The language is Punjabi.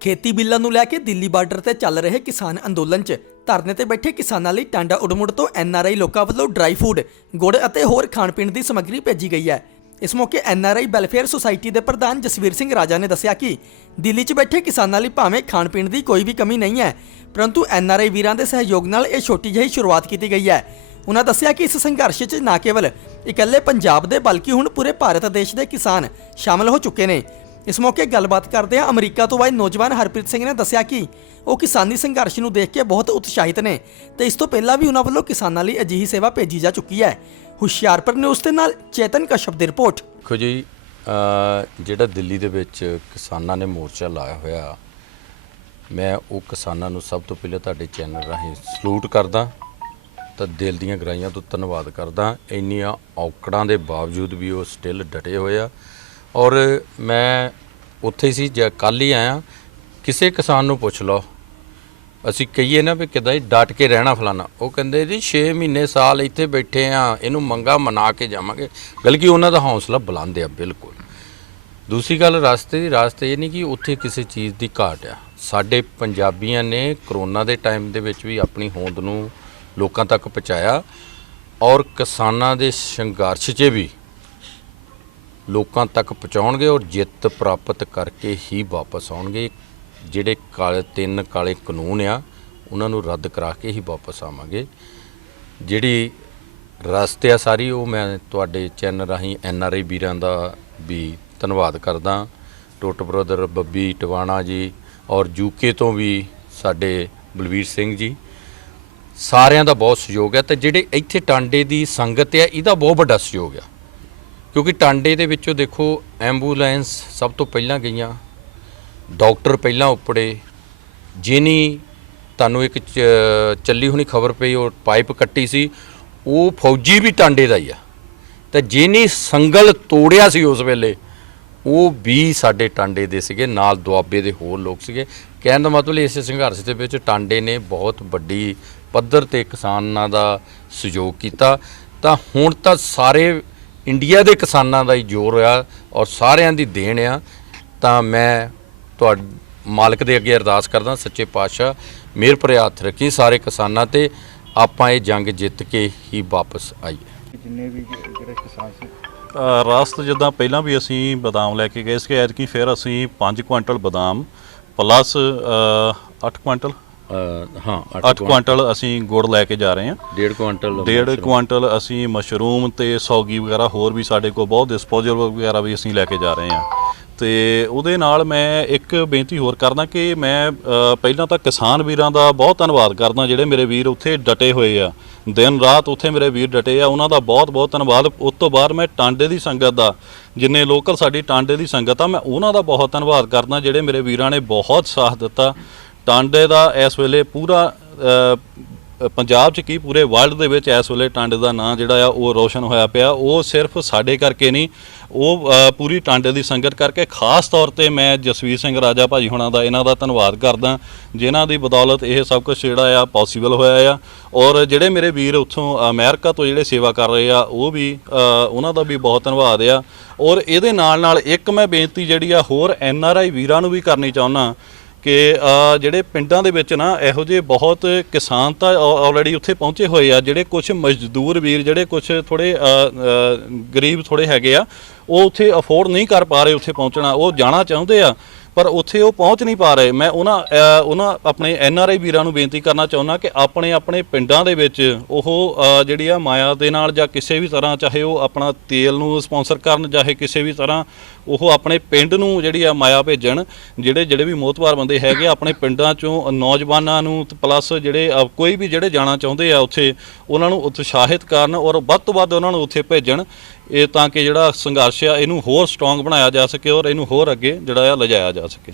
ਖੇਤੀ ਬਿੱਲਾਂ ਨੂੰ ਲੈ ਕੇ ਦਿੱਲੀ ਬਾਰਡਰ ਤੇ ਚੱਲ ਰਹੇ ਕਿਸਾਨ ਅੰਦੋਲਨ 'ਚ। ਧਰਨੇ ਤੇ ਬੈਠੇ ਕਿਸਾਨਾਂ ਲਈ ਟਾਂਡਾ ਉਡਮੁੜ ਤੋਂ ਐਨਆਰਆਈ ਲੋਕਾਂ ਵੱਲੋਂ ਡਰਾਈ ਫੂਡ, ਗੁੜ ਅਤੇ ਹੋਰ ਖਾਣ ਪੀਣ ਦੀ ਸਮੱਗਰੀ ਭੇਜੀ ਗਈ ਹੈ। ਇਸ ਮੌਕੇ ਐਨਆਰਆਈ ਵੈਲਫੇਅਰ ਸੁਸਾਇਟੀ ਦੇ ਪ੍ਰਧਾਨ ਜਸਵੀਰ ਸਿੰਘ ਰਾਜਾ ਨੇ ਦੱਸਿਆ ਕਿ ਦਿੱਲੀ 'ਚ ਬੈਠੇ ਕਿਸਾਨਾਂ ਲਈ ਭਾਵੇਂ ਖਾਣ ਪੀਣ ਦੀ ਕੋਈ ਵੀ ਕਮੀ ਨਹੀਂ ਹੈ, ਪਰੰਤੂ ਐਨਆਰਆਈ ਵੀਰਾਂ ਦੇ ਸਹਿਯੋਗ ਨਾਲ ਇਹ ਛੋਟੀ ਜਿਹੀ ਸ਼ੁਰੂਆਤ ਕੀਤੀ ਗਈ ਹੈ। ਉਹਨਾਂ ਦੱਸਿਆ ਕਿ ਇਸ ਸੰਘਰਸ਼ 'ਚ ਨਾ ਕੇਵਲ ਇਕੱਲੇ ਪੰਜਾਬ ਦੇ ਬਲਕਿ ਹੁਣ ਪੂਰੇ ਭਾਰਤ ਦੇਸ਼ ਦੇ ਕਿਸਾਨ ਸ਼ਾਮਲ ਹੋ ਚੁੱਕੇ ਨੇ ਇਸ ਮੌਕੇ ਗੱਲਬਾਤ ਕਰਦਿਆਂ ਅਮਰੀਕਾ ਤੋਂ ਆਏ ਨੌਜਵਾਨ ਹਰਪ੍ਰੀਤ ਸਿੰਘ ਨੇ ਦੱਸਿਆ ਕਿ ਉਹ ਕਿਸਾਨੀ ਸੰਘਰਸ਼ ਨੂੰ ਦੇਖ ਕੇ ਬਹੁਤ ਉਤਸ਼ਾਹਿਤ ਨੇ ਤੇ ਇਸ ਤੋਂ ਪਹਿਲਾਂ ਵੀ ਉਹਨਾਂ ਵੱਲੋਂ ਕਿਸਾਨਾਂ ਲਈ ਅਜਿਹੀ ਸੇਵਾ ਭੇਜੀ ਜਾ ਚੁੱਕੀ ਹੈ। ਹੁਸ਼ਿਆਰਪੁਰ ਨਿਊਜ਼ ਦੇ ਨਾਲ ਚੇਤਨ ਕਸ਼ਪ ਦੀ ਰਿਪੋਰਟ। ਦੇਖੋ ਜੀ ਜਿਹੜਾ ਦਿੱਲੀ ਦੇ ਵਿੱਚ ਕਿਸਾਨਾਂ ਨੇ ਮੋਰਚਾ ਲਾਇਆ ਹੋਇਆ, ਮੈਂ ਉਹ ਕਿਸਾਨਾਂ ਨੂੰ ਸਭ ਤੋਂ ਪਹਿਲਾਂ ਤੁਹਾਡੇ ਚੈਨਲ ਰਾਹੀਂ ਸਲੂਟ ਕਰਦਾ, ਤਾਂ ਦਿਲ ਦੀਆਂ ਗਰਾਈਆਂ ਤੋਂ ਧੰਨਵਾਦ ਕਰਦਾ। ਇੰਨੀਆਂ ਔਕੜਾਂ ਦੇ ਬਾਵਜੂਦ ਵੀ ਉਹ ਸਟਿਲ ਡਟੇ ਹੋਏ ਆ। ਔਰ ਮੈਂ ਉੱਥੇ ਹੀ ਸੀ, ਜਾਂ ਕੱਲ ਹੀ ਆਇਆ, ਕਿਸੇ ਕਿਸਾਨ ਨੂੰ ਪੁੱਛ ਲਓ। ਅਸੀਂ ਕਹੀਏ ਨਾ ਵੀ ਕਿਦਾਂ ਹੀ ਡਟ ਕੇ ਰਹਿਣਾ ਫਲਾਣਾ। ਉਹ ਕਹਿੰਦੇ ਜੀ 6 ਮਹੀਨੇ ਸਾਲ ਇੱਥੇ ਬੈਠੇ ਆ, ਇਹਨੂੰ ਮੰਗਾ ਮਨਾ ਕੇ ਜਾਵਾਂਗੇ। ਬਲਕਿ ਉਹਨਾਂ ਦਾ ਹੌਸਲਾ ਬੁਲੰਦ ਆ, ਬਿਲਕੁਲ। ਦੂਸਰੀ ਗੱਲ, ਰਸਤੇ ਦੀ, ਰਸਤੇ ਇਹ ਨਹੀਂ ਕਿ ਉੱਥੇ ਕਿਸੇ ਚੀਜ਼ ਦੀ ਘਾਟ ਆ। ਸਾਡੇ ਪੰਜਾਬੀਆਂ ਨੇ ਕਰੋਨਾ ਦੇ ਟਾਈਮ ਦੇ ਵਿੱਚ ਵੀ ਆਪਣੀ ਹੋਂਦ ਨੂੰ ਲੋਕਾਂ ਤੱਕ ਪਹੁੰਚਾਇਆ। ਔਰ ਕਿਸਾਨਾਂ ਦੇ ਸੰਘਰਸ਼ 'ਚ ਵੀ ਲੋਕਾਂ ਤੱਕ ਪਹੁੰਚਾਉਣਗੇ ਔਰ ਜਿੱਤ ਪ੍ਰਾਪਤ ਕਰਕੇ ਹੀ ਵਾਪਸ ਆਉਣਗੇ। ਜਿਹੜੇ ਕਾਲੇ, ਤਿੰਨ ਕਾਲੇ ਕਾਨੂੰਨ ਆ, ਉਹਨਾਂ ਨੂੰ ਰੱਦ ਕਰਾ ਕੇ ਹੀ ਵਾਪਸ ਆਵਾਂਗੇ। ਜਿਹੜੀ ਰਸਤੇ ਆ ਸਾਰੀ, ਉਹ ਮੈਂ ਤੁਹਾਡੇ ਚੈਨਲ ਰਾਹੀਂ ਐਨ ਆਰ ਆਈ ਵੀਰਾਂ ਦਾ ਵੀ ਧੰਨਵਾਦ ਕਰਦਾ। ਟੋਟ ਬ੍ਰਦਰ ਬੱਬੀ ਟਵਾਣਾ ਜੀ ਔਰ ਯੂਕੇ ਤੋਂ ਵੀ ਸਾਡੇ ਬਲਵੀਰ ਸਿੰਘ ਜੀ। ਸਾਰਿਆਂ ਦਾ ਬਹੁਤ ਸਹਿਯੋਗ ਹੈ ਤੇ ਜਿਹੜੇ ਇੱਥੇ ਟਾਂਡੇ ਦੀ ਸੰਗਤ ਹੈ ਇਹਦਾ ਬਹੁਤ ਵੱਡਾ ਸਹਿਯੋਗ ਆ। ਕਿਉਂਕਿ ਟਾਂਡੇ ਦੇ ਵਿੱਚੋਂ ਦੇਖੋ ਐਂਬੂਲੈਂਸ ਸਭ ਤੋਂ ਪਹਿਲਾਂ ਗਈਆਂ, ਡਾਕਟਰ ਪਹਿਲਾਂ ਉੱਪੜੇ, ਜਿਨੀ ਤੁਹਾਨੂੰ ਇੱਕ ਚੱਲੀ ਹੋਣੀ ਖਬਰ ਪਈ, ਉਹ ਪਾਈਪ ਕੱਟੀ ਸੀ, ਉਹ ਫੌਜੀ ਵੀ ਟਾਂਡੇ ਦਾ ਹੀ ਆ। ਤੇ ਜਿਨੀ ਸੰਗਲ ਤੋੜਿਆ ਸੀ ਉਸ ਵੇਲੇ, ਉਹ ਵੀ ਸਾਡੇ ਟਾਂਡੇ ਦੇ ਸੀਗੇ, ਨਾਲ ਦੁਆਬੇ ਦੇ ਹੋਰ ਲੋਕ ਸੀਗੇ। ਕਹਿਣ ਦਾ ਮਤਲਬ ਇਸ ਸੰਘਰਸ਼ ਦੇ ਵਿੱਚ ਟਾਂਡੇ ਨੇ ਬਹੁਤ ਵੱਡੀ ਪੱਧਰ ਤੇ ਕਿਸਾਨਾਂ ਦਾ ਸਹਿਯੋਗ ਕੀਤਾ। ਤਾਂ ਹੁਣ ਤਾਂ ਸਾਰੇ ਇੰਡੀਆ ਦੇ ਕਿਸਾਨਾਂ ਦਾ ਹੀ ਜ਼ੋਰ ਆ ਔਰ ਸਾਰਿਆਂ ਦੀ ਦੇਣ ਆ ਤਾਂ ਮੈਂ ਤੁਹਾਡ ਮਾਲਕ ਦੇ ਅੱਗੇ ਅਰਦਾਸ ਕਰਦਾ ਸੱਚੇ ਪਾਤਸ਼ਾਹ ਮਿਹਰ ਭਰੇ ਹੱਥ ਰੱਖੀ ਸਾਰੇ ਕਿਸਾਨਾਂ ਤੇ ਆਪਾਂ ਇਹ ਜੰਗ ਜਿੱਤ ਕੇ ਹੀ ਵਾਪਸ ਆਈਏ। ਜਿੰਨੇ ਵੀ ਜਿਹੜੇ ਕਿਸਾਨ ਸੀ। ਅ, ਰਾਸਤ ਜਿੱਦਾਂ ਪਹਿਲਾਂ ਵੀ ਅਸੀਂ ਬਦਾਮ ਲੈ ਕੇ ਗਏ ਸੀ ਐਤਕੀ ਫਿਰ ਅਸੀਂ 5 ਕੁਇੰਟਲ ਬਦਾਮ ਪਲੱਸ 8 ਕੁਇੰਟਲ ਹਾਂ 8 ਕੁਇੰਟਲ ਅਸੀਂ ਗੁੜ ਲੈ ਕੇ ਜਾ ਰਹੇ ਹਾਂ। ਡੇਢ ਕੁਇੰਟਲ ਡੇਢ ਕੁਇੰਟਲ ਅਸੀਂ ਮਸ਼ਰੂਮ ਤੇ ਸੌਗੀ ਵਗੈਰਾ ਹੋਰ ਵੀ ਸਾਡੇ ਕੋਲ ਬਹੁਤ ਡਿਸਪੋਜ਼ਲ ਵਗੈਰਾ ਵੀ ਅਸੀਂ ਲੈ ਕੇ ਜਾ ਰਹੇ ਹਾਂ। ਤੇ ਉਹਦੇ ਨਾਲ ਮੈਂ ਇੱਕ ਬੇਨਤੀ ਹੋਰ ਕਰਦਾ ਕਿ ਮੈਂ ਅ, ਪਹਿਲਾਂ ਤਾਂ ਕਿਸਾਨ ਵੀਰਾਂ ਦਾ ਬਹੁਤ ਧੰਨਵਾਦ ਕਰਦਾ ਜਿਹੜੇ ਮੇਰੇ ਵੀਰ ਉੱਥੇ ਡਟੇ ਹੋਏ ਆ। ਦਿਨ ਰਾਤ ਉੱਥੇ ਮੇਰੇ ਵੀਰ ਡਟੇ ਆ ਉਹਨਾਂ ਦਾ ਬਹੁਤ ਬਹੁਤ ਧੰਨਵਾਦ। ਉਸ ਤੋਂ ਬਾਅਦ ਮੈਂ ਟਾਂਡੇ ਦੀ ਸੰਗਤ ਦਾ ਜਿੰਨੇ ਲੋਕਲ ਸਾਡੀ ਟਾਂਡੇ ਦੀ ਸੰਗਤ ਆ ਮੈਂ ਉਹਨਾਂ ਦਾ ਬਹੁਤ ਧੰਨਵਾਦ ਕਰਦਾ ਜਿਹੜੇ ਮੇਰੇ ਵੀਰਾਂ ਨੇ ਬਹੁਤ ਸਾਥ ਦਿੱਤਾ। ਟਾਂਡੇ ਦਾ ਇਸ ਵੇਲੇ ਪੂਰਾ ਪੰਜਾਬ 'ਚ ਕੀ ਪੂਰੇ ਵਰਲਡ ਦੇ ਵਿੱਚ ਇਸ ਵੇਲੇ ਟਾਂਡੇ ਦਾ ਨਾਂ ਜਿਹੜਾ ਆ, ਉਹ ਰੋਸ਼ਨ ਹੋਇਆ ਪਿਆ। ਉਹ ਸਿਰਫ ਸਾਡੇ ਕਰਕੇ ਨਹੀਂ, ਉਹ ਪੂਰੀ ਟਾਂਡੇ ਦੀ ਸੰਗਤ ਕਰਕੇ ਖਾਸ ਤੌਰ ਤੇ ਮੈਂ ਜਸਵੀਰ ਸਿੰਘ ਰਾਜਾ ਭਾਜੀ ਹੁਣਾਂ ਦਾ ਇਹਨਾਂ ਦਾ ਧੰਨਵਾਦ ਕਰਦਾ, ਜਿਨ੍ਹਾਂ ਦੀ ਬਦੌਲਤ ਇਹ ਸਭ ਕੁਝ ਜਿਹੜਾ ਆ ਪੋਸੀਬਲ ਹੋਇਆ ਆ। ਔਰ ਜਿਹੜੇ ਮੇਰੇ ਵੀਰ ਉੱਥੋਂ ਅਮਰੀਕਾ ਤੋਂ ਜਿਹੜੇ ਸੇਵਾ ਕਰ ਰਹੇ ਆ, ਉਹ ਵੀ ਉਹਨਾਂ ਦਾ ਵੀ ਬਹੁਤ ਧੰਨਵਾਦ ਆ। ਔਰ ਇਹਦੇ ਨਾਲ ਨਾਲ ਇੱਕ ਮੈਂ ਬੇਨਤੀ ਜਿਹੜੀ ਆ, ਹੋਰ ਐਨ ਆਰ ਆਈ ਵੀਰਾਂ ਨੂੰ ਵੀ ਕਰਨੀ ਚਾਹੁੰਦਾ ਕਿ ਜਿਹੜੇ ਪਿੰਡਾਂ ਦੇ ਵਿੱਚ ਨਾ ਇਹੋ ਜਿਹੇ ਬਹੁਤ ਕਿਸਾਨ ਤਾਂ ਆਲਰੇਡੀ ਉੱਥੇ ਪਹੁੰਚੇ ਹੋਏ ਆ, ਜਿਹੜੇ ਕੁਝ ਮਜ਼ਦੂਰ ਵੀਰ, ਜਿਹੜੇ ਕੁਝ ਥੋੜੇ ਗਰੀਬ ਥੋੜੇ ਹੈਗੇ ਆ, ਉਹ ਉੱਥੇ ਅਫੋਰਡ ਨਹੀਂ ਕਰ ਪਾ ਰਹੇ ਉੱਥੇ ਪਹੁੰਚਣਾ, ਉਹ ਜਾਣਾ ਚਾਹੁੰਦੇ ਆ। ਪਰ ਉੱਥੇ ਉਹ ਪਹੁੰਚ ਨਹੀਂ ਪਾ ਰਹੇ। ਮੈਂ ਉਹਨਾਂ ਉਹਨਾਂ ਆਪਣੇ ਐਨ ਆਰ ਆਈ ਵੀਰਾਂ ਨੂੰ ਬੇਨਤੀ ਕਰਨਾ ਚਾਹੁੰਦਾ ਕਿ ਆਪਣੇ ਆਪਣੇ ਪਿੰਡਾਂ ਦੇ ਵਿੱਚ ਉਹ ਜਿਹੜੀ ਆ ਮਾਇਆ ਦੇ ਨਾਲ ਜਾਂ ਕਿਸੇ ਵੀ ਤਰ੍ਹਾਂ ਚਾਹੇ ਉਹ ਆਪਣਾ ਤੇਲ ਨੂੰ ਸਪਾਂਸਰ ਕਰਨ ਚਾਹੇ ਕਿਸੇ ਵੀ ਤਰ੍ਹਾਂ ਉਹ ਆਪਣੇ ਪਿੰਡ ਨੂੰ ਜਿਹੜੀ ਆ ਮਾਇਆ ਭੇਜਣ ਜਿਹੜੇ ਜਿਹੜੇ ਵੀ ਮੋਤਵਾਰ ਬੰਦੇ ਹੈਗੇ ਆ, ਆਪਣੇ ਪਿੰਡਾਂ ਚੋਂ ਨੌਜਵਾਨਾਂ ਨੂੰ ਪਲੱਸ ਜਿਹੜੇ ਕੋਈ ਵੀ ਜਿਹੜੇ ਜਾਣਾ ਚਾਹੁੰਦੇ ਆ ਉੱਥੇ ਉਹਨਾਂ ਨੂੰ ਉਤਸ਼ਾਹਿਤ ਕਰਨ ਔਰ ਵੱਧ ਤੋਂ ਵੱਧ ਉਹਨਾਂ ਨੂੰ ਉੱਥੇ ਭੇਜਣ। ਇਹ ਤਾਂ ਕਿ ਜਿਹੜਾ ਸੰਘਰਸ਼ ਆ, ਇਹਨੂੰ ਹੋਰ ਸਟਰੋਂਗ ਬਣਾਇਆ ਜਾ ਸਕੇ ਔਰ ਇਹਨੂੰ ਹੋਰ ਅੱਗੇ ਜਿਹੜਾ ਆ, ਲਿਜਾਇਆ ਜਾ ਸਕੇ।